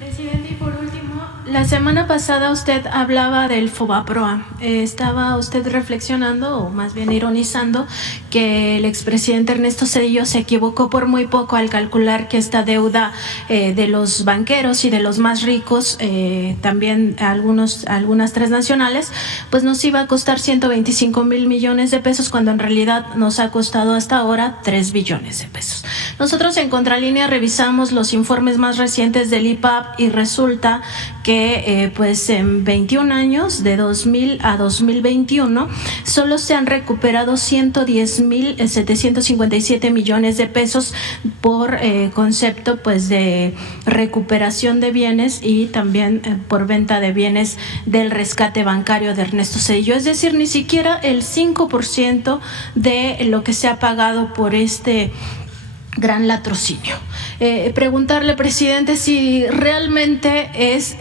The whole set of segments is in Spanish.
Presidente, y por último, la semana pasada usted hablaba del Fobaproa. Estaba usted reflexionando, o más bien ironizando, que el expresidente Ernesto Zedillo se equivocó por muy poco al calcular que esta deuda de los banqueros y de los más ricos, también algunas transnacionales, pues nos iba a costar 125,000 millones de pesos, cuando en realidad nos ha costado hasta ahora 3 billones de pesos. Nosotros en Contralínea revisamos los informes más recientes del IPAB y resulta que pues en 21 años, de 2000 a 2021, solo se han recuperado 110,757 millones de pesos por concepto pues de recuperación de bienes y también por venta de bienes del rescate bancario de Ernesto Zedillo. Es decir, ni siquiera el 5% de lo que se ha pagado por este gran latrocinio. Preguntarle, presidente, si realmente es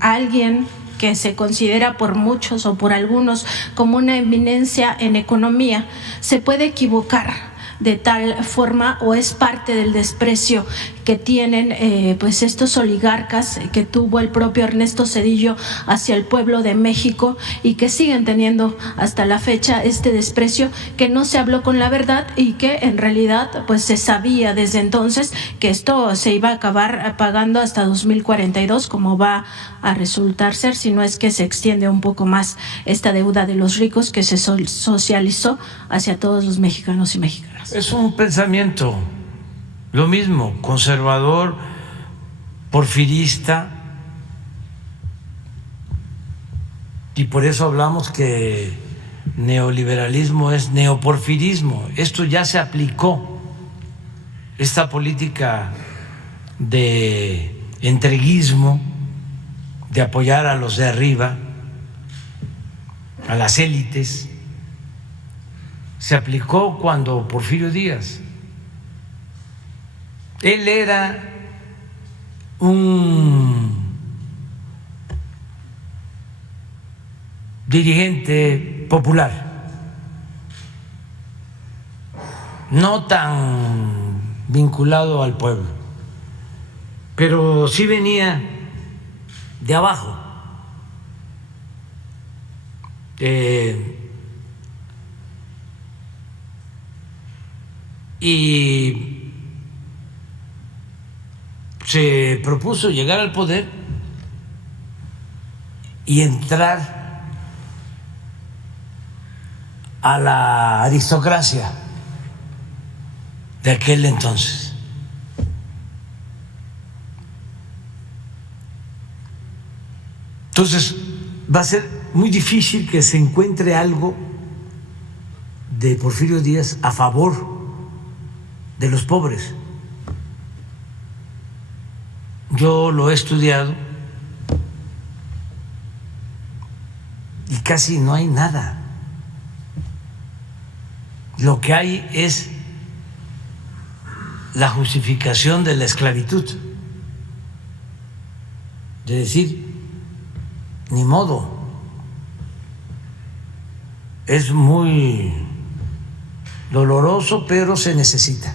alguien que se considera por muchos o por algunos como una eminencia en economía, se puede equivocar de tal forma, o es parte del desprecio que tienen pues estos oligarcas que tuvo el propio Ernesto Zedillo hacia el pueblo de México, y que siguen teniendo hasta la fecha este desprecio, que no se habló con la verdad y que en realidad pues se sabía desde entonces que esto se iba a acabar pagando hasta 2042, como va a resultar ser, si no es que se extiende un poco más esta deuda de los ricos que se socializó hacia todos los mexicanos y mexicanas? Es un pensamiento, lo mismo, conservador, porfirista, y por eso hablamos que neoliberalismo es neoporfirismo. Esto ya se aplicó, esta política de entreguismo, de apoyar a los de arriba, a las élites, se aplicó cuando Porfirio Díaz. Él era un dirigente popular, no tan vinculado al pueblo, pero sí venía de abajo. Y se propuso llegar al poder y entrar a la aristocracia de aquel entonces. Entonces va a ser muy difícil que se encuentre algo de Porfirio Díaz a favor de los pobres. Yo lo he estudiado y casi no hay nada. Lo que hay es la justificación de la esclavitud, de decir, ni modo, es muy doloroso, pero se necesita.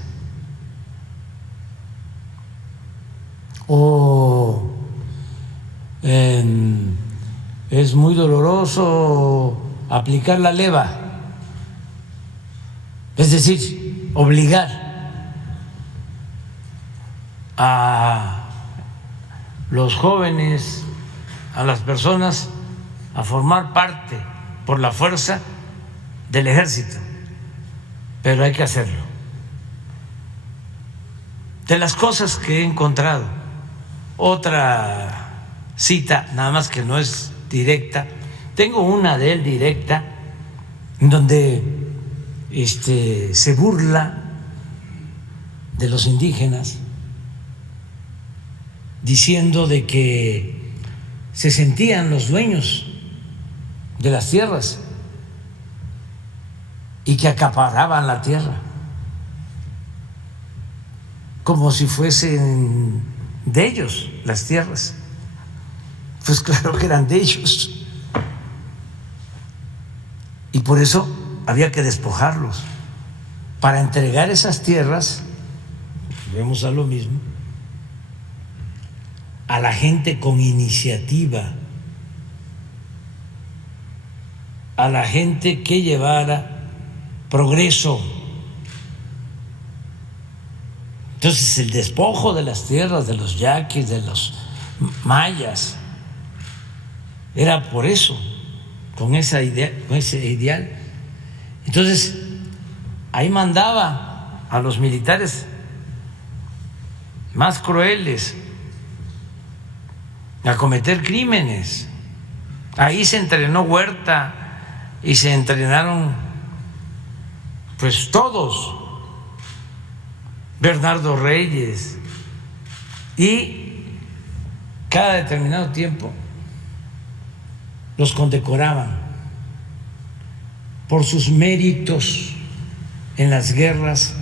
O es muy doloroso aplicar la leva, es decir, obligar a los jóvenes, a las personas a formar parte por la fuerza del ejército, pero hay que hacerlo. De las cosas que he encontrado, otra cita, nada más que no es directa, tengo una de él directa, en donde se burla de los indígenas, diciendo de que se sentían los dueños de las tierras y que acaparaban la tierra como si fuesen de ellos las tierras. Pues claro que eran de ellos, y por eso había que despojarlos para entregar esas tierras, vemos a lo mismo, a la gente con iniciativa, a la gente que llevara progreso. Entonces el despojo de las tierras de los yaquis, de los mayas, era por eso, con esa idea, con ese ideal. Entonces ahí mandaba a los militares más crueles a cometer crímenes. Ahí se entrenó Huerta y se entrenaron pues todos, Bernardo Reyes, y cada determinado tiempo los condecoraban por sus méritos en las guerras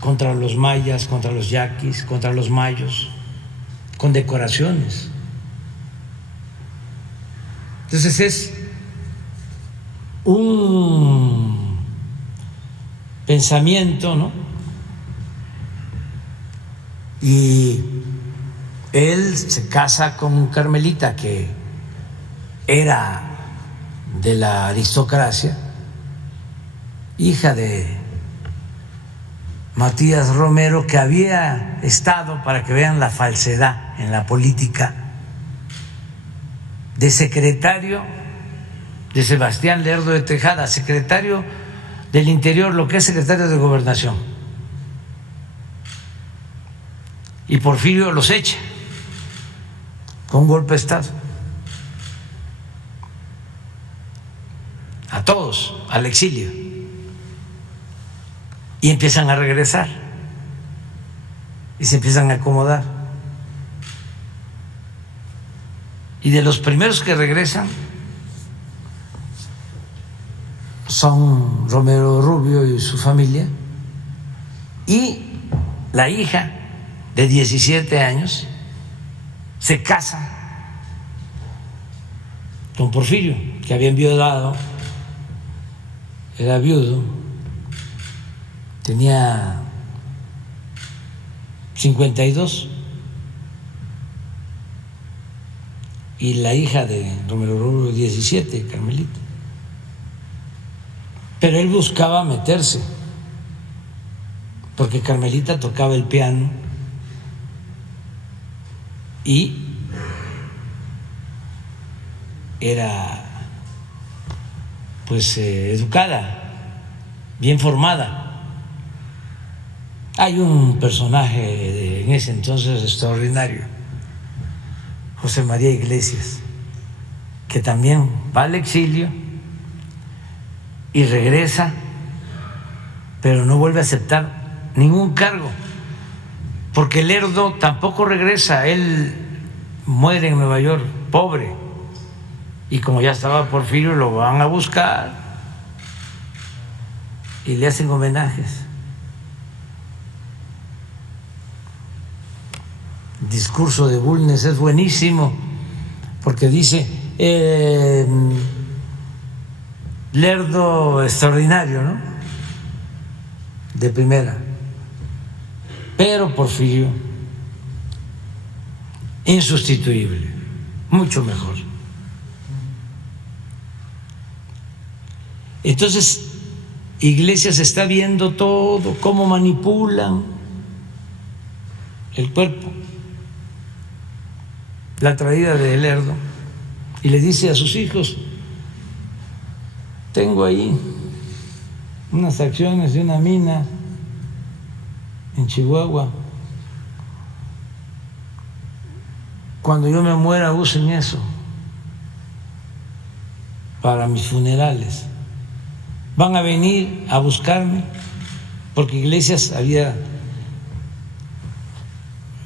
contra los mayas, contra los yaquis, contra los mayos, con decoraciones. Entonces es un pensamiento, ¿no? Y él se casa con Carmelita, que era de la aristocracia, hija de Matías Romero, que había estado, para que vean la falsedad en la política, de secretario de Sebastián Lerdo de Tejada, secretario del Interior, lo que es secretario de Gobernación. Y Porfirio los echa con un golpe de Estado. A todos, al exilio. Y empiezan a regresar. Y se empiezan a acomodar. Y de los primeros que regresan son Romero Rubio y su familia, y la hija de 17 años se casa con Porfirio, que había enviudado, era viudo, tenía 52, y la hija de Romero Rubio 17, Carmelita. Pero él buscaba meterse, porque Carmelita tocaba el piano y era pues educada, bien formada. Hay un personaje en ese entonces extraordinario, José María Iglesias, que también va al exilio y regresa, pero no vuelve a aceptar ningún cargo, porque Lerdo tampoco regresa. Él muere en Nueva York, pobre, y como ya estaba Porfirio, lo van a buscar y le hacen homenajes. El discurso de Bulnes es buenísimo, porque dice Lerdo extraordinario, ¿no? De primera. Pero Porfirio insustituible, mucho mejor. Entonces, Iglesias está viendo todo, cómo manipulan el cuerpo, la traída de Lerdo, y le dice a sus hijos: tengo ahí unas acciones de una mina en Chihuahua. Cuando yo me muera, usen eso para mis funerales. Van a venir a buscarme, porque Iglesias había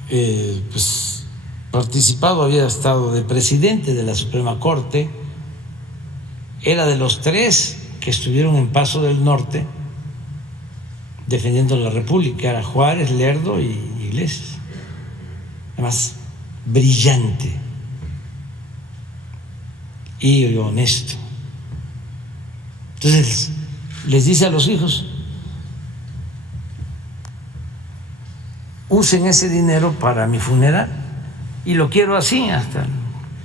pues participado, había estado de presidente de la Suprema Corte, era de los 3 que estuvieron en Paso del Norte defendiendo la República, era Juárez, Lerdo y Iglesias. Además, brillante y honesto. Entonces les dice a los hijos: usen ese dinero para mi funeral. Y lo quiero así, hasta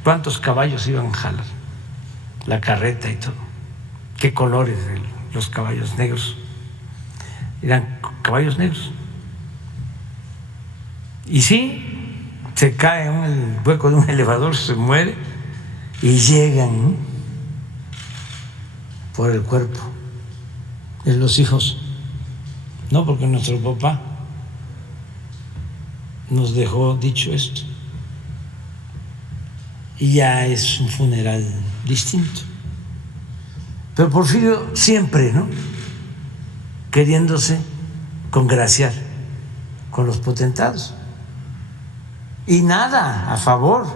cuántos caballos iban a jalar, la carreta y todo, qué colores de los caballos negros, eran caballos negros. Y sí, se cae en el hueco de un elevador, se muere y llegan, ¿no?, por el cuerpo de los hijos. No, porque nuestro papá nos dejó dicho esto. Y ya es un funeral distinto. Pero Porfirio siempre, ¿no?, queriéndose congraciar con los potentados. Y nada a favor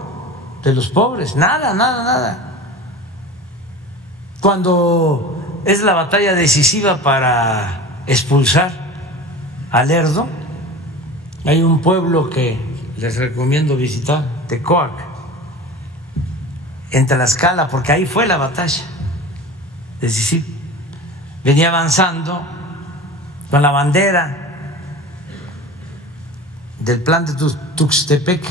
de los pobres, nada, nada, nada. Cuando es la batalla decisiva para expulsar a Lerdo, hay un pueblo que les recomiendo visitar, Tecoac, en Tlaxcala, porque ahí fue la batalla decisiva. Venía avanzando con la bandera del plan de Tuxtepec.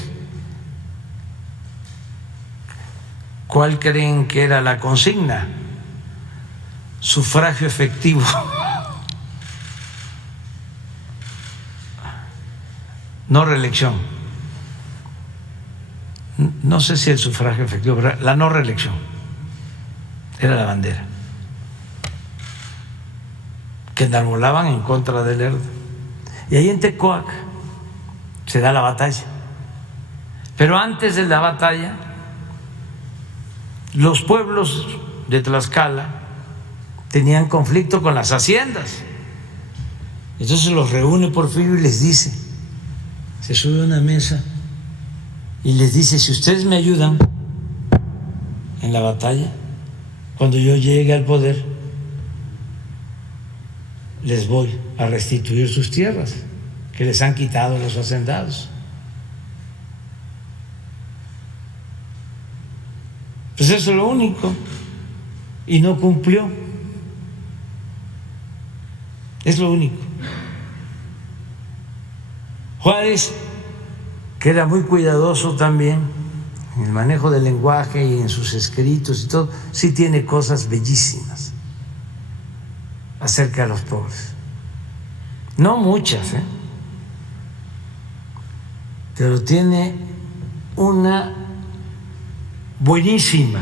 ¿Cuál creen que era la consigna? Sufragio efectivo. No reelección. No sé si el sufragio efectivo, pero la no reelección era la bandera que enarbolaban en contra del Lerdo. Y ahí en Tecoac se da la batalla. Pero antes de la batalla, los pueblos de Tlaxcala tenían conflicto con las haciendas. Entonces los reúne Porfirio y les dice, se sube a una mesa y les dice: si ustedes me ayudan en la batalla, cuando yo llegue al poder, les voy a restituir sus tierras que les han quitado los hacendados. Pues eso es lo único. Y no cumplió. Es lo único. Juárez, que era muy cuidadoso también en el manejo del lenguaje y en sus escritos y todo, sí tiene cosas bellísimas acerca de los pobres. No muchas, pero tiene una buenísima.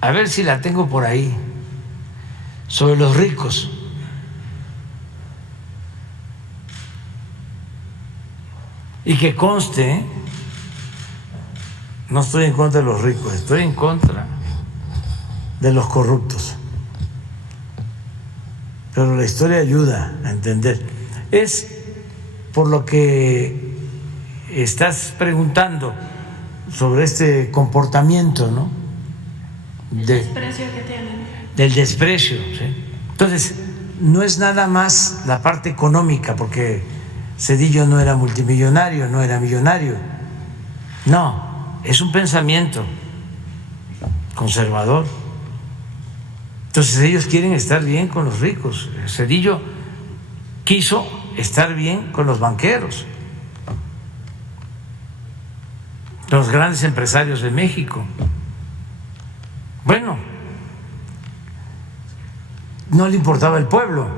A ver si la tengo por ahí, sobre los ricos. Y que conste, no estoy en contra de los ricos, estoy en contra de los corruptos. Pero la historia ayuda a entender. Es por lo que estás preguntando sobre este comportamiento, ¿no? Desprecio que tienen. Del desprecio, ¿sí? Entonces, no es nada más la parte económica, porque Zedillo no era multimillonario, no era millonario. No, es un pensamiento conservador. Entonces ellos quieren estar bien con los ricos. Zedillo quiso estar bien con los banqueros, los grandes empresarios de México. Bueno, no le importaba el pueblo.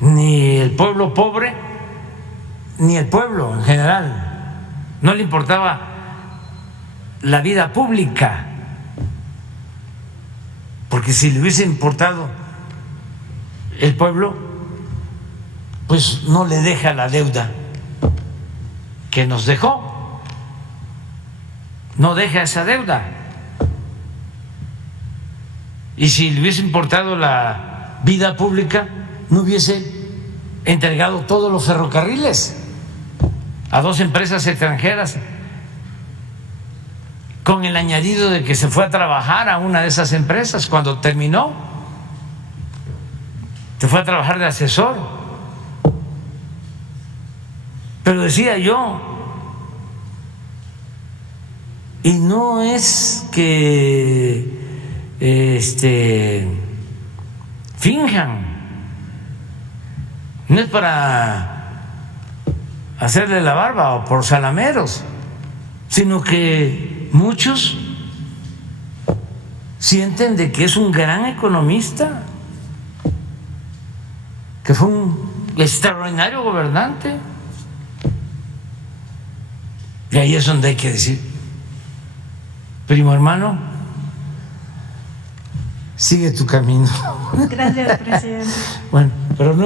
Ni el pueblo pobre, ni el pueblo en general. No le importaba la vida pública, porque si le hubiese importado el pueblo, pues no le deja la deuda que nos dejó, no deja esa deuda. Y si le hubiese importado la vida pública, no hubiese entregado todos los ferrocarriles a 2 empresas extranjeras, con el añadido de que se fue a trabajar a una de esas empresas. Cuando terminó, se fue a trabajar de asesor. Pero decía yo, y no es que finjan. No es para hacerle la barba o por salameros, sino que muchos sienten de que es un gran economista, que fue un extraordinario gobernante. Y ahí es donde hay que decir, primo hermano, sigue tu camino. Gracias, presidente. Bueno, pero no.